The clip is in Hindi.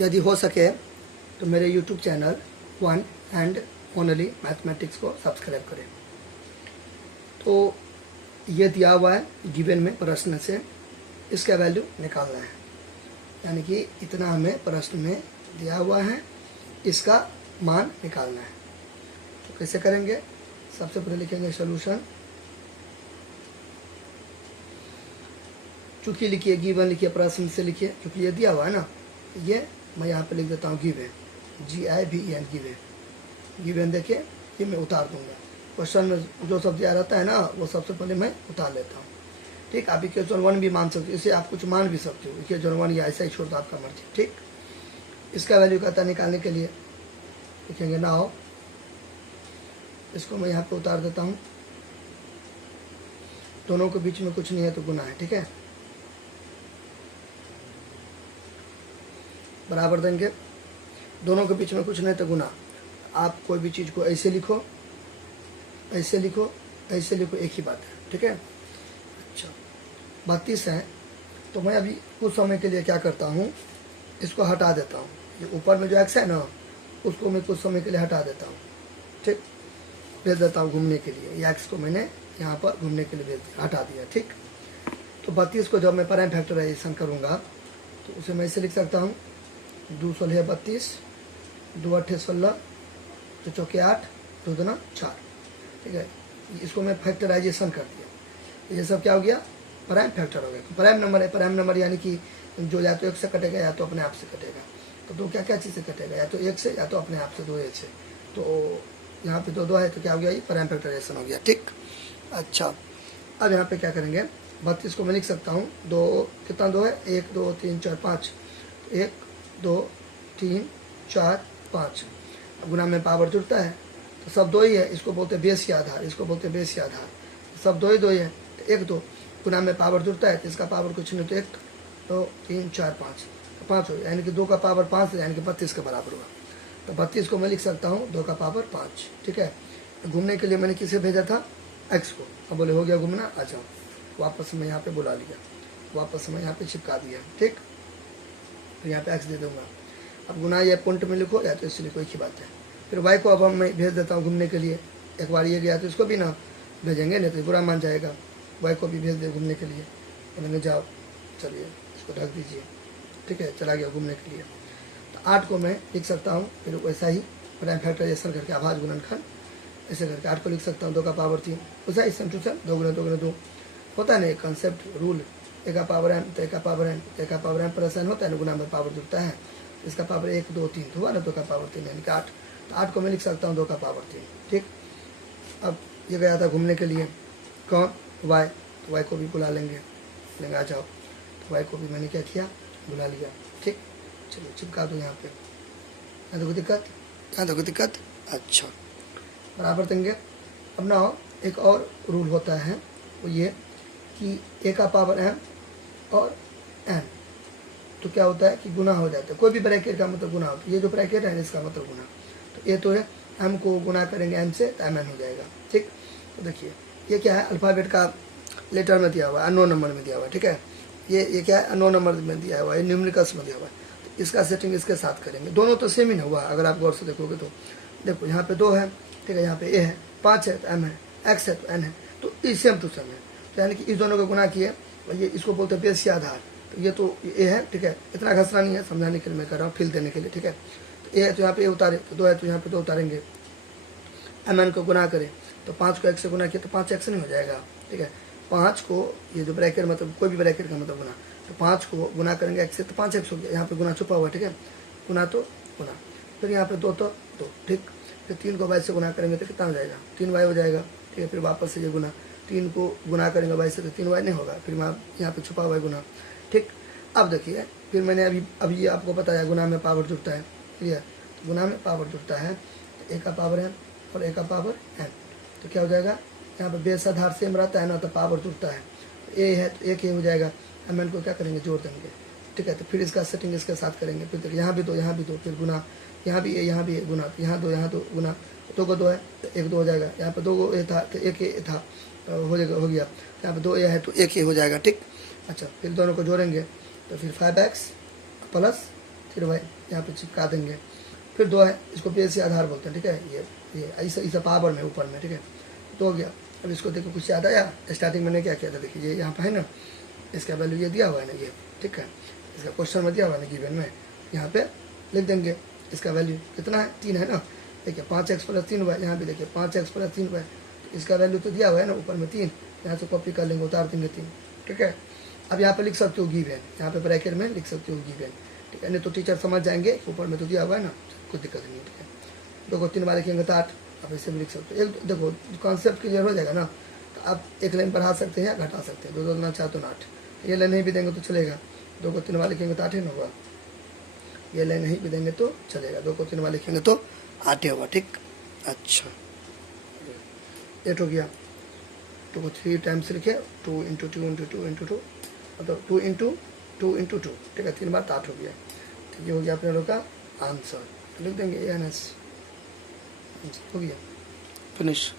यदि हो सके तो मेरे YouTube channel one and only mathematics को सब्सक्राइब करें। तो ये दिया हुआ है गिवन में प्रश्न से, इसका वैल्यू निकालना है, यानी कि इतना हमें प्रश्न में दिया हुआ है, इसका मान निकालना है। तो कैसे करेंगे? सबसे पहले लिखेंगे सॉल्यूशन, चूंकि लिखिए गिवन लिखिए, प्रश्न से लिखिए, क्योंकि ये दिया हुआ है ना, ये मैं यहाँ पे लिख देता हूँ गिवन, GIVEN गिवन। गिवन देखिए ये मैं उतार दूंगा, क्वेश्चन में जो सब दिया रहता है ना वो सबसे पहले मैं उतार लेता हूँ। ठीक, आप इक्वेशन 1 भी मान सकते हो, इसे आप कुछ मान भी सकते हो, इक्वेशन 1 या ऐसा ही छोड़ दो, आपका मर्जी। ठीक, इसका वैल्यू कहता है निकालने के लिए लिखेंगे नाउ, इसको मैं यहाँ पे उतार देता हूँ, दोनों के बीच में कुछ नहीं है तो गुना है। ठीक है, बराबर देंगे, दोनों के बीच में कुछ नहीं तो गुना। आप कोई भी चीज़ को ऐसे लिखो, ऐसे लिखो, ऐसे लिखो, एक ही बात है। ठीक है, अच्छा 32 है, तो मैं अभी कुछ समय के लिए क्या करता हूँ, इसको हटा देता हूँ, ये ऊपर में जो एक्स है ना उसको मैं कुछ समय के लिए हटा देता हूँ। ठीक, भेज देता हूँ घूमने के लिए, ये एक्स को मैंने यहाँ पर घूमने के लिए भेज दिया, हटा दिया। ठीक, तो 32 को जब मैं प्राइम फैक्टराइजेशन करूँगा तो उसे मैं ऐसे लिख सकता हूँ, 2 16 32, 2 8 16, 2 चौके 8, 2 दूना 4। ठीक है, इसको मैं फैक्टराइजेशन कर दिया, ये सब क्या हो गया, प्राइम फैक्टर हो गया। प्राइम नंबर है, प्राइम नंबर यानी कि जो या तो 1 से कटेगा या तो अपने आप से कटेगा। तो दो क्या क्या चीज़ से कटेगा, या तो 1 से या तो अपने आप से 2 1 से। तो यहाँ पे 2 2 है तो क्या हो गया, ये प्राइम फैक्टराइजेशन हो गया। ठीक, अच्छा अब यहाँ पे क्या करेंगे, 32 को मैं लिख सकता हूँ, 2 कितना 2 है, 1 2 3 4 5, 1 2 3 4 5, गुना में पावर जुड़ता है तो सब 2 ही है, इसको बोलते हैं बेस या आधार, इसको बोलते हैं बेस या आधार, सब 2 ही 2 ही है। तो 1 2 गुना में पावर जुड़ता है तो इसका पावर कुछ नहीं, तो 1 2 3 4 5, तो 5 हो, यानी कि 2 का पावर 5 है, यानी कि 32 के बराबर हुआ। तो 32 को मैं लिख सकता हूँ 2 का पावर 5। ठीक है, घूमने के लिए मैंने किसे भेजा था, एक्स को। अब बोले हो गया घूमना, आ जाओ, वापस मैं यहाँ पे बुला लिया, वापस मैं यहाँ पे चिपका दिया। ठीक, तो यहाँ पे एक्स दे दूंगा। अब गुना या पॉइंट में लिखो या तो इससे लिखो, एक ही बात है। फिर वाई को अब हम मैं भेज देता हूँ घूमने के लिए, एक बार ये गया तो इसको भी ना भेजेंगे, नहीं तो बुरा मान जाएगा। वाई को भी भेज दे घूमने के लिए, बोलेंगे जाओ, चलिए इसको ढक दीजिए। ठीक है, चला गया घूमने के लिए। तो 8 को मैं लिख सकता हूँ, फिर वैसा ही प्राइम फैक्टराइजेशन करके आभाज गुणनखंड ऐसे करके 8 को लिख सकता हूँ, 2 का पावर 3, वैसा ही सेम टू सेम 2 गुना 2 गुना 2 होता है ना, एक कंसेप्ट रूल, 1 का पावर n तो 1 का पावर n, 1 का पावर n प्लस n होता है ना, गुना में पावर जुड़ता है, इसका पावर 1 2 3 हुआ ना, 2 का पावर 3 यानी कि 8। तो 8 को मैं लिख सकता हूँ 2 का पावर 3। ठीक, अब ये गया था घूमने के लिए, कौन, वाई, तो वाई को भी बुला लेंगे, आ जाओ। तो वाई को भी मैंने क्या किया, बुला लिया। ठीक, चलिए चिपका दो यहाँ पे, यहाँ देखो दिक्कत, यहाँ देखो दिक्कत, अच्छा बराबर देंगे। अब ना एक और रूल होता है, वो ये कि a का पावर m और n, तो क्या होता है कि गुना हो जाता है, कोई भी ब्रैकेट का मतलब गुना होता है, ये जो ब्रैकेट है इसका मतलब गुना। तो ये तो है, m को गुना करेंगे n से तो mn हो जाएगा। ठीक, तो देखिए ये क्या है, अल्फ़ाबेट का लेटर में दिया हुआ है, अननोन नंबर में दिया हुआ है। ठीक है, ये क्या है, अननोन नंबर में दिया हुआ है, न्यूमेरिकल्स में दिया हुआ है। तो इसका सेटिंग इसके साथ करेंगे, दोनों तो सेम ही ना हुआ, अगर आप गौर से देखोगे तो। देखो यहाँ पे 2 है, ठीक है, यहाँ पे a है, 5 है तो m है, x है तो n है, तो ये सेम टू सेम है। तो यानी कि इस दोनों को गुना किए, ये इसको बोलते हैं बेस या आधार। तो ये तो ए है, ठीक है, इतना घसना नहीं है, समझाने के लिए मैं कर रहा हूँ, फील देने के लिए। ठीक है, तो ए है तो यहाँ पे ए उतारे, तो 2 है तो यहाँ पे 2 उतारेंगे, एम एन को गुना करें तो 5 को 1 से गुना किया तो 5 एक्स नहीं हो जाएगा। ठीक है, 5 को ये जो ब्रैकेट मतलब कोई भी ब्रैकेट का मतलब गुना, तो 5 को गुना करेंगे x से तो 5 एक्स हो गया, यहाँ पे गुना छुपा हुआ। ठीक है, गुना तो गुना, फिर यहाँ पे 2 तो 2। ठीक, फिर 3 को y से गुना करेंगे तो कितना हो जाएगा, 3y हो जाएगा। ठीक है, फिर वापस से ये गुना, 3 को गुना करेंगे y से तो 3y नहीं होगा, फिर यहाँ पे छुपा हुआ है गुना। ठीक, अब देखिए फिर मैंने अभी ये आपको बताया गुना में पावर जुड़ता है, क्लियर, तो गुना में पावर जुड़ता है, तो a का पावर n और a का पावर n, तो क्या हो जाएगा, यहाँ पर बेस आधार सेम रहता है ना, तो पावर जुड़ता है, तो a है तो 1 ही हो जाएगा, एम एन को क्या करेंगे, जोड़ देंगे। ठीक है, तो फिर इसका सेटिंग इसके साथ करेंगे, फिर देखिए यहाँ भी 2 यहाँ भी 2, फिर गुना, यहाँ भी a यहाँ भी a, गुना, तो यहाँ 2 गुना, 2 को 2 है तो 1 2 हो जाएगा, यहाँ पे 2 को a था तो 1 a था, हो जाएगा, हो गया, यहाँ पे 2 a है तो 1 ही हो जाएगा। ठीक, अच्छा फिर दोनों को जोड़ेंगे तो फिर 5x प्लस फिर भाई यहाँ पे चिपका देंगे। फिर 2 है, इसको PSC आधार बोलते हैं, ठीक है। ये ऐसा पावर में ऊपर में, ठीक है। तो हो गया। अब इसको देखो कुछ याद आया, स्टार्टिंग मैंने क्या किया था, देखिए ये यहाँ पे है ना, इसका वैल्यू ये दिया हुआ है ना, ये ठीक है, इसका क्वेश्चन में दिया हुआ है ना गिवन में, यहाँ पे लिख देंगे। इसका वैल्यू कितना है, 3 है ना, देखिए 5x + 3y, यहाँ पे देखिए 5x + 3y, तो इसका वैल्यू तो दिया हुआ है ना ऊपर में 3, यहाँ से कॉपी कर लेंगे, उतार देंगे 3, ठीक है। अब यहाँ पे लिख सकते हो गिवन, यहाँ पे ब्रैकेट में लिख सकते हो गिवन, ठीक है। नहीं तो टीचर समझ जाएंगे, ऊपर में तो दिया हुआ है ना, कोई दिक्कत नहीं है, ठीक है। 2 को 3 बार लिखेंगे तो 8, अब ऐसे भी लिख सकते हो। एक देखो कॉन्सेप्ट क्लियर हो जाएगा ना, तो आप एक लाइन बढ़ा सकते हैं या घटा सकते हैं, 2 2 4 तो 8, ये लाइन नहीं भी देंगे तो चलेगा, 2 को 3 बार लिखेंगे तो 8 ही ना होगा, ये लाइन नहीं भी देंगे तो चलेगा, 2 को 3 बार लिखेंगे तो 8 ही होगा, ठीक। अच्छा 8 हो गया, 2 को 3 टाइम्स लिखे, 2 × 2 × 2 × 2, मतलब 2 × 2 × 2, ठीक है, 3 बार तो 8 हो गया। तो ये हो गया अपने लोग का आंसर, लिख देंगे ANS, हो गया, फिनिश।